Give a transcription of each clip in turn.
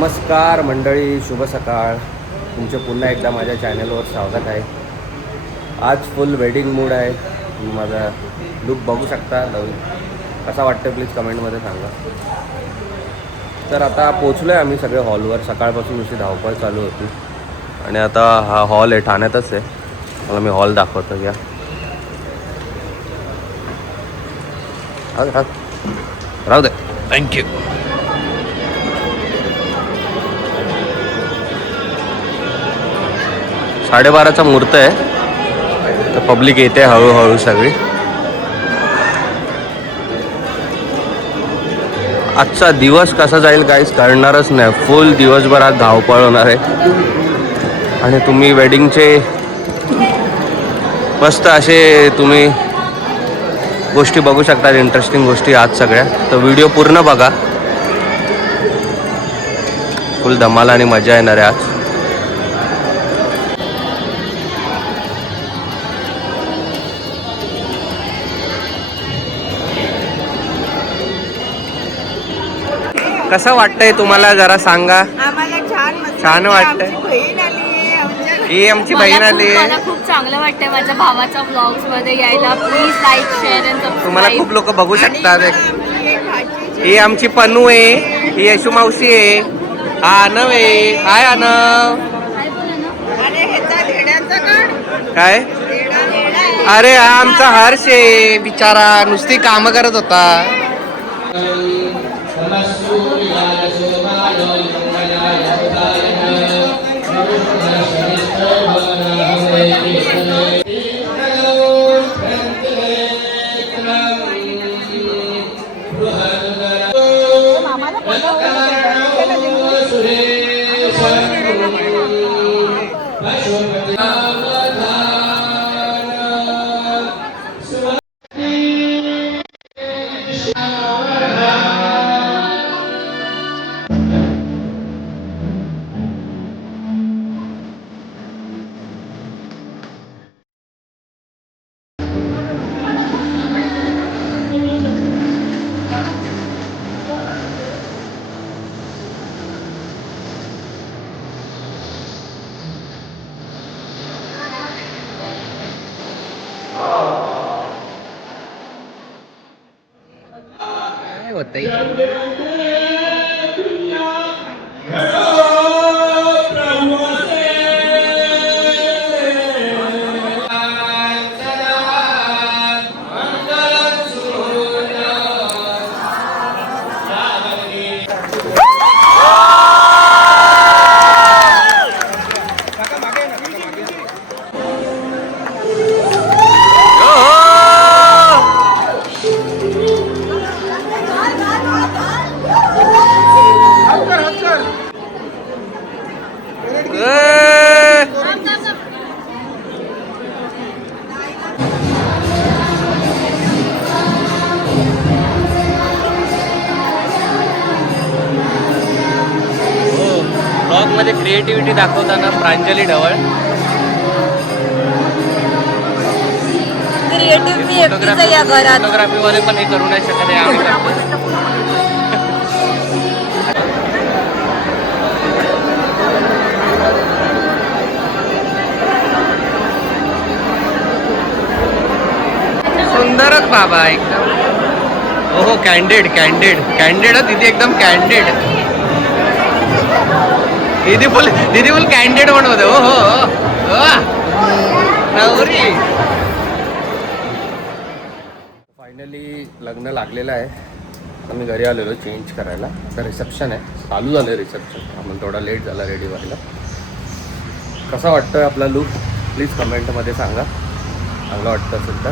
नमस्कार मंडळी, शुभ सकाळ. तुमचे पुन्हा एकदा माझ्या चॅनलवर स्वागत आहे. आज फुल वेडिंग मूड आहे. तुम्ही माझा लुक बघू शकता. कसा वाटतं प्लीज कमेंटमध्ये सांगा. तर आता पोचलो आहे आम्ही सगळे हॉलवर. सकाळपासून नुसती धावपळ चालू होती आणि आता हा हॉल आहे, ठाण्यातच आहे. मला मी हॉल दाखवतो. या राहू दे, थँक्यू. साडेबाराचा मुहूर्त आहे, तर पब्लिक येते हळूहळू सगळी. आजचा दिवस कसा जाईल काहीच कळणारच नाही. फुल दिवसभर आज धावपळ होणार आहे आणि तुम्ही वेडिंगचे मस्त असे तुम्ही गोष्टी बघू शकता, इंटरेस्टिंग गोष्टी आज सगळ्या. तर व्हिडिओ पूर्ण बघा, फुल धमाल आणि मजा येणार आहे आज. कसं वाटतंय तुम्हाला जरा सांगा. आम्हाला छान वाटतंय. ही आमची बहीण आली आहे. मला खूप चांगलं वाटतंय माझ्या भावाच्या ब्लॉग्स मध्ये यायला. Please like, share and subscribe. तुम्हाला खूप लोक बघू शकतात. ही आमची पन्नू आहे, ही यशू मावशी आहे, हा आनव आहे. हाय आनव. काय? अरे हा आमचा हर्ष आहे, बिचारा नुसती कामं करत होता. काय होतंय? मध्ये क्रिएटिव्हिटी दाखवताना प्रांजली ढवळ. फोटोग्राफी वाले पण हे करू नाही शकत आहे, आम्ही करतो. सुंदरच बाबा एकदम. हो कॅन्डिड कॅन्डिड कॅन्डिड तिथे एकदम कॅन्डिड. दीदी फुल कॅन्डिडेट म्हणत होते. हो नवरी. फायनली लग्न लागलेलं आहे. आम्ही घरी आलेलो चेंज करायला. आता रिसेप्शन आहे, चालू झालं रिसेप्शन. आम्हाला थोडा लेट झाला रेडी व्हायला. कसा वाटतोय आपला लुक प्लीज कमेंटमध्ये सांगा. चांगलं वाटतं असेल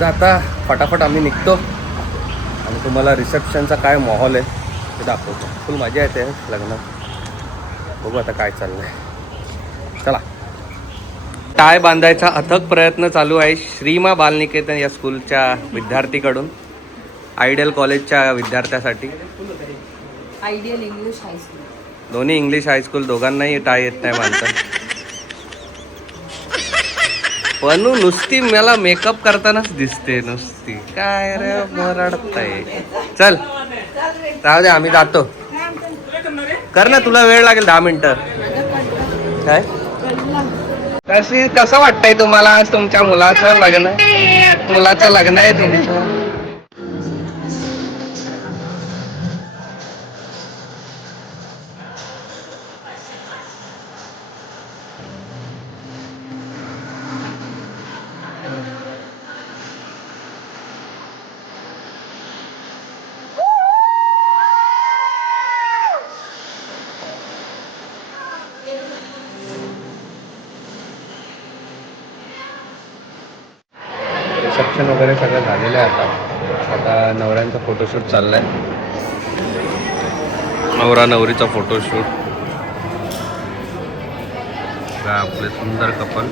तर आता फटाफट आम्ही निघतो आणि तुम्हाला रिसेप्शनचा काय माहोल आहे ते दाखवतो. फुल मजा येते लग्नात. बघू आता काय चाललंय. चला. टाय बांधायचा अथक प्रयत्न चालू आहे श्रीमा बालनिकेतन या स्कूलच्या विद्यार्थीकडून. आयडियल कॉलेजच्या विद्यार्थ्यासाठी. Ideal English high school. दोन्ही इंग्लिश हायस्कूल, दोघांनाही टाय येत नाही बांधता. पण नुसती मला मेकअप करतानाच दिसते नुसती. काय रे मरडताय. चल जाऊ दे, आम्ही जातो. कर ना, तुला वेळ लागेल 10 मिनिटं. काय कसं वाटतंय तुम्हाला आज तुमच्या मुलाचं लग्न आहे तुमचं? रिसेप्शन वगैरे सगळं झालेलं आहे. आता नवऱ्यांचा फोटोशूट चाललाय. नवरा नवरीचा फोटोशूट. आपले सुंदर कपल.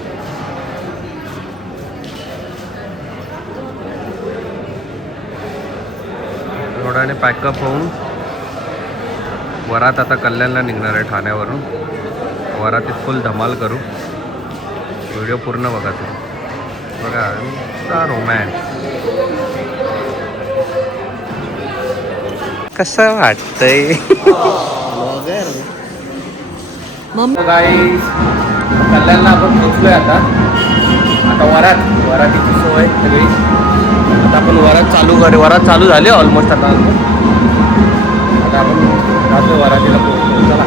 थोड्याने पॅकअप होऊन वरात आता कल्याणला निघणार आहे ठाण्यावरून. वरातीत फुल धमाल करू. व्हिडिओ पूर्ण बघा तुम्ही. बघा रोमॅन्स. कसं वाटतंय? गाईस कल्याणला आपण पोचलोय आता वरातीची सोय सगळी. आता आपण वरात चालू झाली ऑलमोस्ट. आता आपण जातो वरातीला पोहोचतो. चला.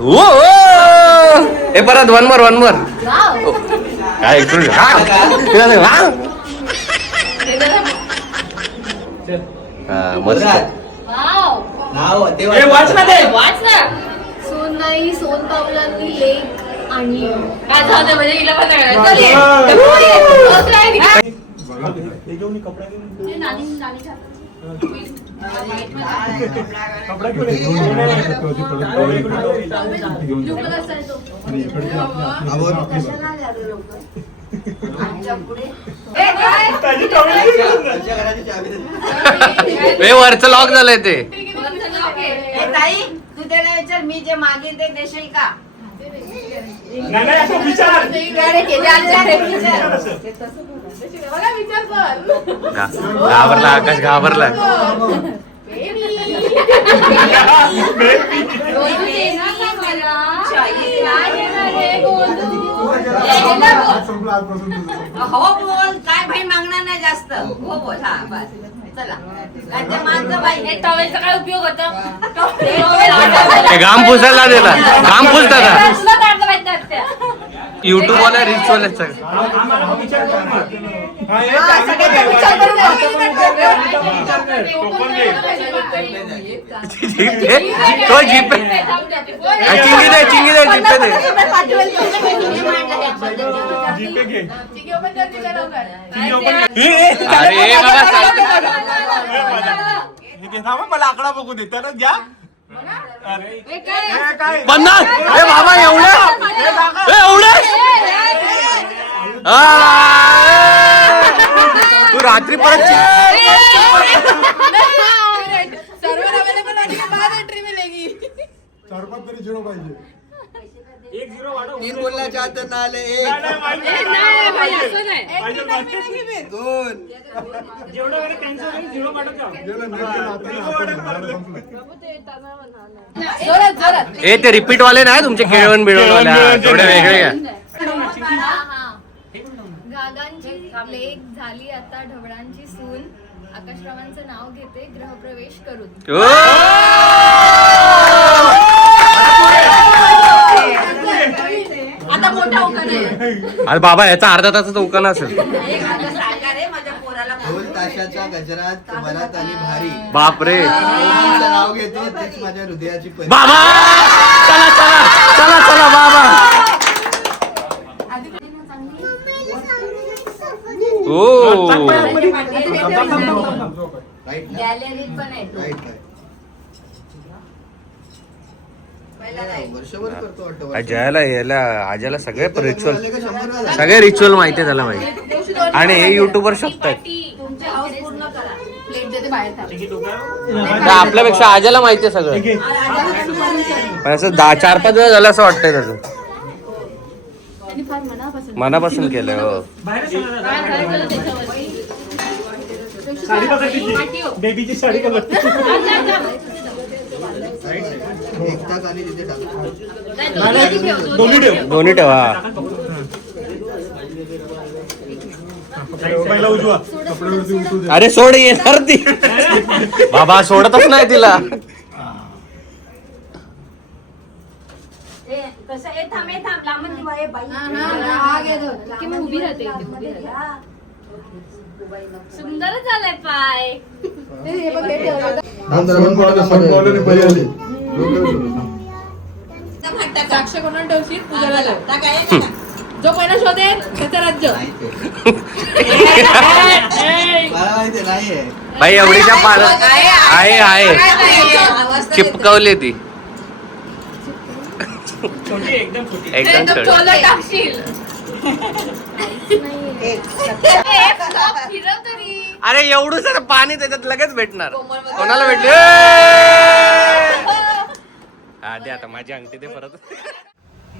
ओ हे परत वन मोर काय मस्त. सोन नाही सोन पावलांनी लेक आणि वरचं लॉक झालंय ते. तू त्याला विचार मी जे मागेल ते देशील का? घाबरला आकाश घाबरला. हो बोल काय भाई मागणार नाही जास्त. हो बोल हा बस चला. टॉवेलचा काय उपयोग होता? घाम पुसायला दिला. घाम पुसतात युट्यूब वाला रील्स वाले तो जीपे चिंगी दे जीपे दे. अरे मला आकडा बघू दे तर घ्या. 50. हे बाबा एवढे तू रात्री परत तीन बोलण्याच्या आत ना आले ए ते रिपीट वाले नाही तुमचे खेळवण बिळवण थोडे वेगळे घ्या. गागांची लेक झाली आता ढवळांची सून. आकाशरावांचं नाव घेते गृहप्रवेश करून. आता मोठा उखाणा आहे. अरे बाबा याचा अर्धा तासाचा उकाना असेल. माझ्या पोराला ढोल ताशाच्या गजरात वरात आली भारी. बापरे तुझं नाव घेतो तीच माझ्या हृदयाची परी. बाबा चला चला चला चला बाबा. ओ गॅलरीत पण आहे तो. वर्षभर करतो वाटतं. अजयाला याला आजाला सगळे रिच्युअल आले का 100 वेळा झाले? सगळे रिच्युअल माहिती आहे त्याला माहिती. आणि हे युट्यूबर शकतात. तुमचे हाऊस पूर्ण करा. प्लेट देते बाहेर थांब. तर आपल्यापेक्षा आजाला माहिती आहे सगळं. पण असं 4-5 वेळा झालं असं वाटतंय त्याचं. मनापासून केलंय हो. बेबीची साडी का बघते. एक तास आणि तिथे टाक. दोन्ही ठेव. दोन्ही ठेवा. पहिला उजवा. अरे सोड येणार ती. बाबा सोडतच नाही तिला. कसं हे थांब लांबून दिवा हे बाई. की मी उभी राहते इथे, उभी राहते. सुंदरच झालाय पाय. साक्ष कोणाला ठेवशील पूजाला लाव. जो पहिला शोधेल त्याचं राज्य. मला माहिती नाहीये. बाई एवढीच्या पाण्यात आहे चिपकवली ती. एकदम छोटी. एकदम छोटी. टाकशील. अरे एवढंच पाणी त्याच्यात लगेच भेटणार. कोणाला भेटले दे आता माझी अंगठी दे परत.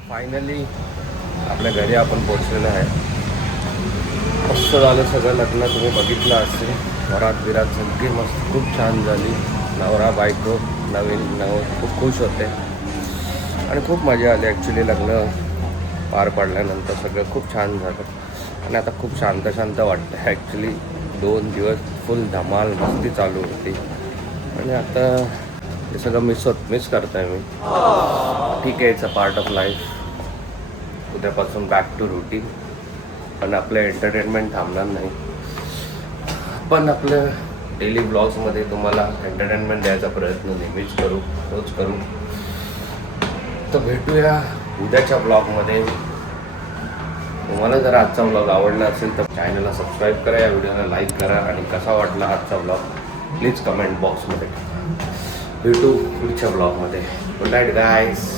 फायनली आपल्या घरी आपण पोहोचलेलो आहे. मस्त झालं सगळं. लग्न तुम्ही बघितलं असेल. वरात बिरात सगळी मस्त खूप छान झाली. नवरा बायको नवीन खूप खुश होते आणि खूप मजा आली. ॲक्च्युली लग्न पार पडल्यानंतर सगळं खूप छान झालं आणि आता खूप शांत शांत वाटतं. ॲक्च्युली 2 दिवस फुल धमाल मस्ती चालू होती आणि आता हे सगळं मिस करतोय मी. ठीक आहे, it's a part of life. उद्यापासून बॅक टू रुटीन. पण आपलं एंटरटेनमेंट थांबणार नाही. पण आपलं डेली ब्लॉग्समध्ये तुम्हाला एंटरटेनमेंट द्यायचा प्रयत्न नेहमीच करू, रोज करू. तर भेटूया उद्याच्या ब्लॉगमध्ये. तुम्हाला जर आजचा ब्लॉग आवडला असेल तर चॅनलला सबस्क्राईब करा, या व्हिडिओला लाईक करा आणि कसा वाटला आजचा ब्लॉग प्लीज कमेंट बॉक्समध्ये. भेटू पुढच्या ब्लॉगमध्ये. Good night guys.